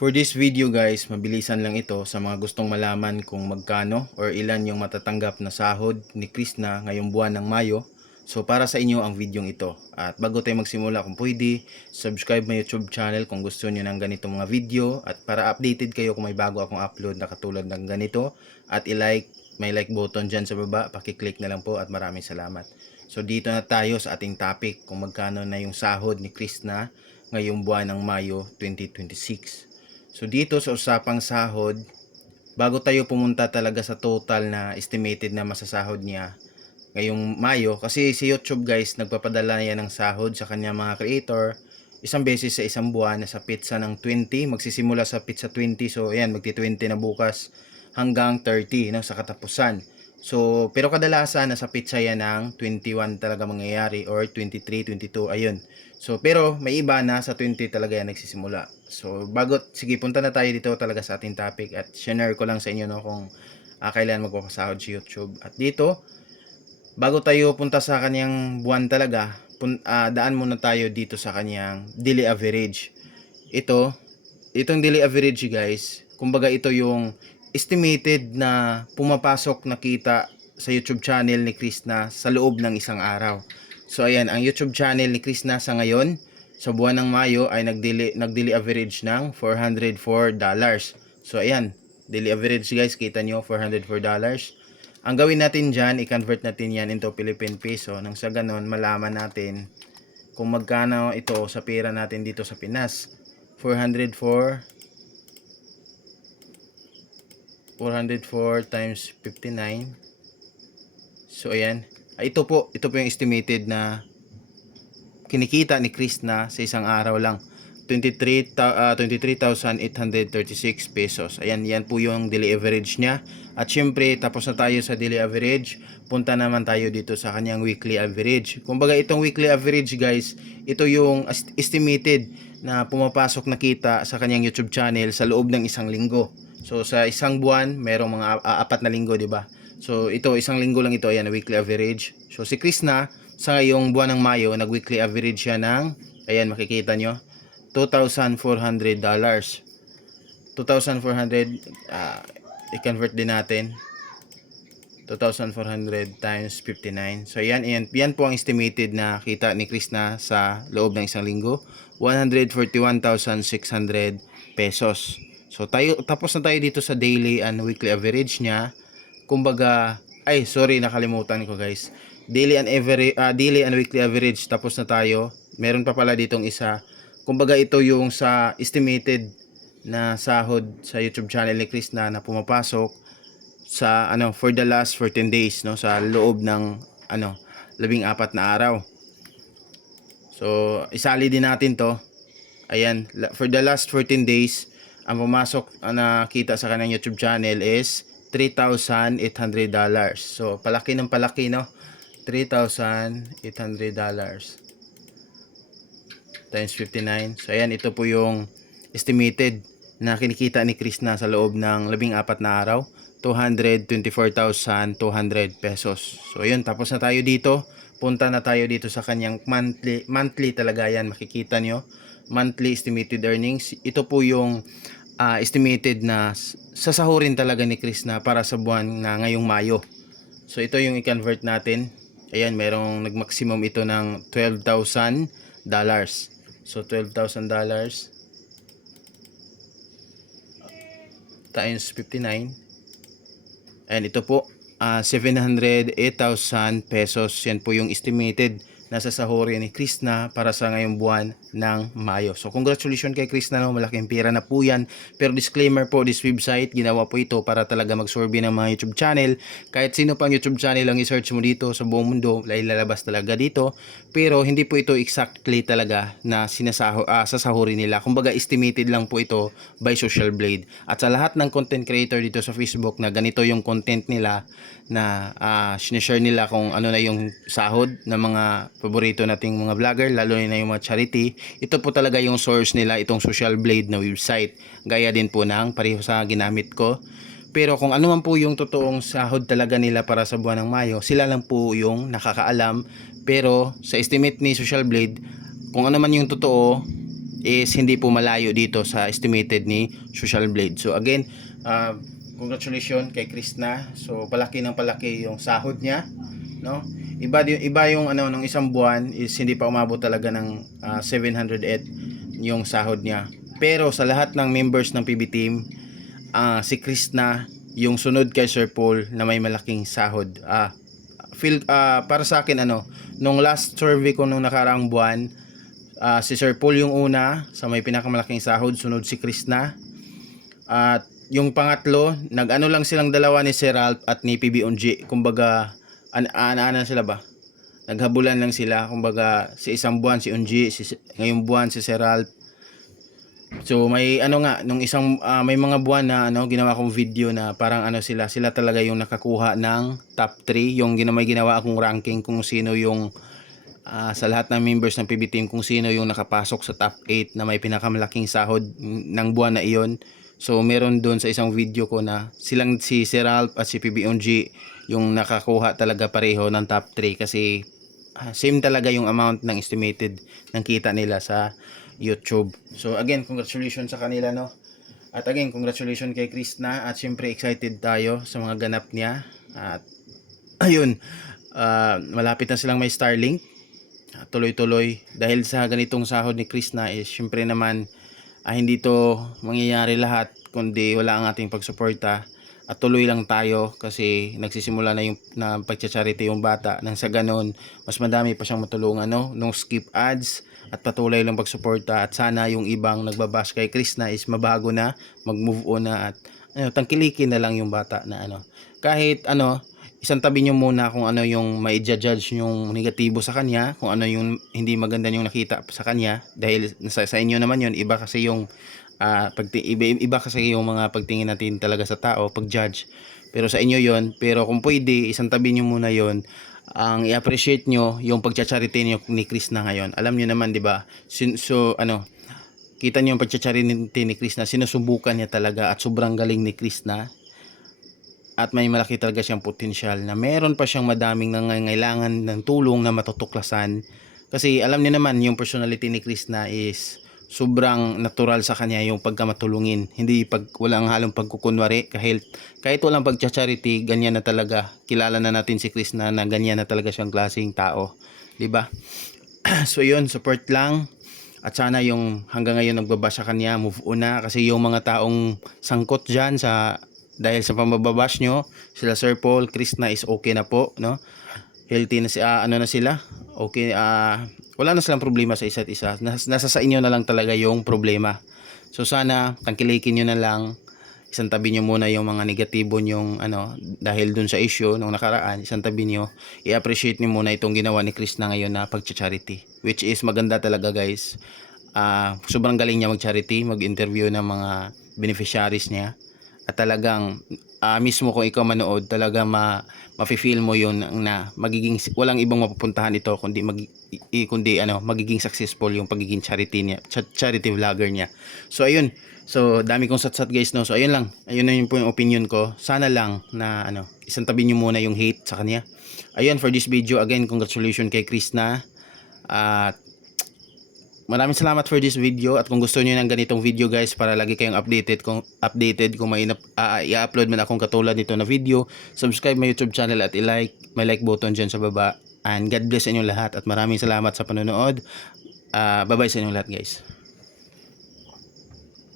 For this video guys, mabilisan lang ito sa mga gustong malaman kung magkano or ilan yung matatanggap na sahod ni Krishna ngayong buwan ng Mayo. So para sa inyo ang video ito. At bago tayo magsimula, kung pwede, subscribe my YouTube channel kung gusto niyo ng ganitong mga video. At para updated kayo kung may bago akong upload na katulad ng ganito. At i-like, may like button dyan sa baba, pakiclick na lang po at maraming salamat. So dito na tayo sa ating topic kung magkano na yung sahod ni Krishna ngayong buwan ng Mayo 2026. So dito sa usapang sahod, bago tayo pumunta talaga sa total na estimated na masasahod niya ngayong Mayo, kasi si YouTube guys nagpapadala yan ng sahod sa kanya mga creator isang beses sa isang buwan na sa pizza ng 20, magsisimula sa pizza 20, so ayan magti 20 na bukas hanggang 30 no, sa katapusan. So pero kadalasan nasa pizza yan ng 21 talaga mangyayari or 23, 22 ayun. So pero may iba na sa 20 talaga yan nagsisimula. So bago, sige punta na tayo dito talaga sa ating topic at share ko lang sa inyo no kung kailan magpapasahod si YouTube. At dito bago tayo punta sa kanyang buwan talaga, daan muna tayo dito sa kanyang daily average. Itong daily average guys, kumbaga ito yung estimated na pumapasok na kita sa YouTube channel ni Krishna sa loob ng isang araw. So ayan, ang YouTube channel ni Krishna sa ngayon, sa buwan ng Mayo ay nag-daily average ng $404. So ayan, daily average guys, kita nyo $404. Ang gawin natin dyan, i-convert natin yan into Philippine Peso nang sa ganon malaman natin kung magkano ito sa pera natin dito sa Pinas. 404 times 59. So ayan, ito po yung estimated na kinikita ni Krishna sa isang araw lang, 23,836 pesos. Ayan, yan po yung daily average niya. At syempre, tapos na tayo sa daily average, punta naman tayo dito sa kanyang weekly average. Kumbaga itong weekly average guys, ito yung estimated na pumapasok na kita sa kanyang YouTube channel sa loob ng isang linggo. So sa isang buwan, merong mga 4 na linggo, 'di ba? So ito isang linggo lang ito, ayan, weekly average. So si Krishna sa ngayong buwan ng Mayo, nag-weekly average siya ng, ayan makikita nyo, $2,400. 2,400, i-convert din natin. 2,400 times 59. So yan po ang estimated na kita ni Krishna sa loob ng isang linggo. 141,600 pesos. So tapos na tayo dito sa daily and weekly average niya. Kumbaga, ay sorry, nakalimutan ko guys. Daily and weekly average tapos na tayo. Meron pa pala ditong isa. Kumbaga ito yung sa estimated na sahod sa YouTube channel ni Krishna na pumapasok sa for the last 14 days no, sa loob ng 14 na araw. So isali din natin to. Ayan, for the last 14 days ang pumasok na kita sa kanyang YouTube channel is $3,800. So palaki ng palaki no, $3,800 times 59. So ayan, ito po yung estimated na kinikita ni Krishna sa loob ng 14 na araw, 224,200 pesos. So ayun, tapos na tayo dito. Punta na tayo dito sa kanyang monthly talaga yan, makikita nyo. Monthly estimated earnings. Ito po yung estimated na sasahurin talaga ni Krishna para sa buwan na ngayong Mayo. So ito yung i-convert natin. Ayan, merong nag-maximum ito ng $12,000. So $12,000 times 59. And ito po 708,000 pesos. Yan po yung estimated na sasahurin ni Krishna para sa ngayong buwan ng Mayo. So congratulations kay Krishna no, malaking pera na po yan. Pero disclaimer po, this website ginawa po ito para talaga mag-survey ng mga YouTube channel. Kahit sino pang YouTube channel ang i-search mo dito sa buong mundo, lalabas talaga dito. Pero hindi po ito exactly talaga na sasahurin nila. Kumbaga estimated lang po ito by Social Blade. At sa lahat ng content creator dito sa Facebook na ganito yung content nila, na sinishare nila kung ano na yung sahod ng mga paborito nating mga vlogger, lalo na yung mga charity, ito po talaga yung source nila, itong Social Blade na website. Gaya din po ng pareho sa ginamit ko. Pero kung ano man po yung totoong sahod talaga nila para sa buwan ng Mayo, sila lang po yung nakakaalam. Pero sa estimate ni Social Blade, kung ano man yung totoo, is hindi po malayo dito sa estimated ni Social Blade. So again, congratulations kay Krishna. So palaki ng palaki yung sahod niya, no? Iba yung ano ng isang buwan is hindi pa umabot talaga ng 708 yung sahod niya. Pero sa lahat ng members ng PB team, si Krishna yung sunod kay Sir Paul na may malaking sahod. Para sa akin nung last survey ko nung nakaraang buwan, si Sir Paul yung una sa may pinakamalaking sahod, sunod si Krishna. At yung pangatlo, nag-ano lang silang dalawa ni Sir Ralph at ni PB Unji. Kumbaga, ana sila ba? Naghabulan lang sila. Kumbaga, si isang buwan si Unji, ngayong buwan si Sir Ralph. So may nung isang may mga buwan na ginawa kong video na parang sila talaga yung nakakuha ng top 3, yung ginawa akong ranking kung sino yung sa lahat ng members ng PB team, kung sino yung nakapasok sa top 8 na may pinakamalaking sahod ng buwan na iyon. So meron doon sa isang video ko na si Sir Ralph at si PB Unji yung nakakuha talaga pareho ng top 3 kasi same talaga yung amount ng estimated ng kita nila sa YouTube. So again, congratulations sa kanila, no? At again, congratulations kay Krishna at syempre excited tayo sa mga ganap niya. At ayun, malapit na silang may Starlink. Tuloy-tuloy dahil sa ganitong sahod ni Krishna is syempre naman hindi to mangyayari lahat kundi wala ang ating pagsuporta. At tuloy lang tayo kasi nagsisimula na yung pagcha-charity yung bata, nang sa ganon mas madami pa siyang matulungan, no skip ads at patuloy lang pagsuporta. At sana yung ibang nagbabash kay Krishna is mabago na, mag-move on na, at tangkilikin na lang yung bata na kahit isang tabi nyo muna kung ano yung may judge yung negatibo sa kanya, kung ano yung hindi maganda yung nakita sa kanya, dahil sa inyo naman yun. Iba kasi yung iba kasi yung mga pagtingin natin talaga sa tao, pag-judge. Pero sa inyo yon. Pero kung pwede, isang tabi nyo muna yon. Ang i-appreciate nyo yung pagcha-charity niyo ni Krishna ngayon. Alam nyo naman, di ba? So kita nyo yung pagcha-charity ni Krishna, sinusubukan niya talaga at sobrang galing ni Krishna. At may malaki talaga siyang potensyal na meron pa siyang madaming nangangailangan ng tulong na matutuklasan. Kasi alam niyo naman yung personality ni Krishna is sobrang natural sa kanya yung pagkamatulungin. Hindi walang halong pagkukunwari. Kahit walang pagcha-charity, ganyan na talaga. Kilala na natin si Krishna na ganyan na talaga siyang klaseng tao. 'Di ba? So yun, support lang. At sana yung hanggang ngayon nagbabash sa kanya, move on na. Kasi yung mga taong sangkot dyan dahil sa pambabash nyo, sila Sir Paul, Krishna is okay na po, no? Healthy na na sila. Okay, wala na silang problema sa isa't isa. Nasa sa inyo na lang talaga yung problema. So sana tangkilikin nyo na lang. Isang tabi nyo muna yung mga negatibo nyong dahil dun sa issue nung nakaraan. Isang tabi nyo, i-appreciate nyo muna itong ginawa ni Krishna ngayon na pag-charity, which is maganda talaga, guys. Sobrang galing niya mag-charity, mag-interview ng mga beneficiaries niya. At talagang mismo kung ikaw manood, talaga mafe-feel mo yun na magiging walang ibang mapupuntahan ito kundi magiging successful yung pagiging charity vlogger niya. So ayun, so dami kong satsat, guys, no. So ayun lang, ayun na yung opinion ko. Sana lang na isang tabi niyo muna yung hate sa kanya. Ayun, for this video, again, congratulations kay Krishna. At maraming salamat for this video. At kung gusto niyo ng ganitong video, guys, para lagi kayong updated kung may i-upload man akong katulad nito na video, subscribe my YouTube channel at i-like may like button dyan sa baba. And God bless sa inyo lahat at maraming salamat sa panonood. Bye bye sa inyo lahat, guys.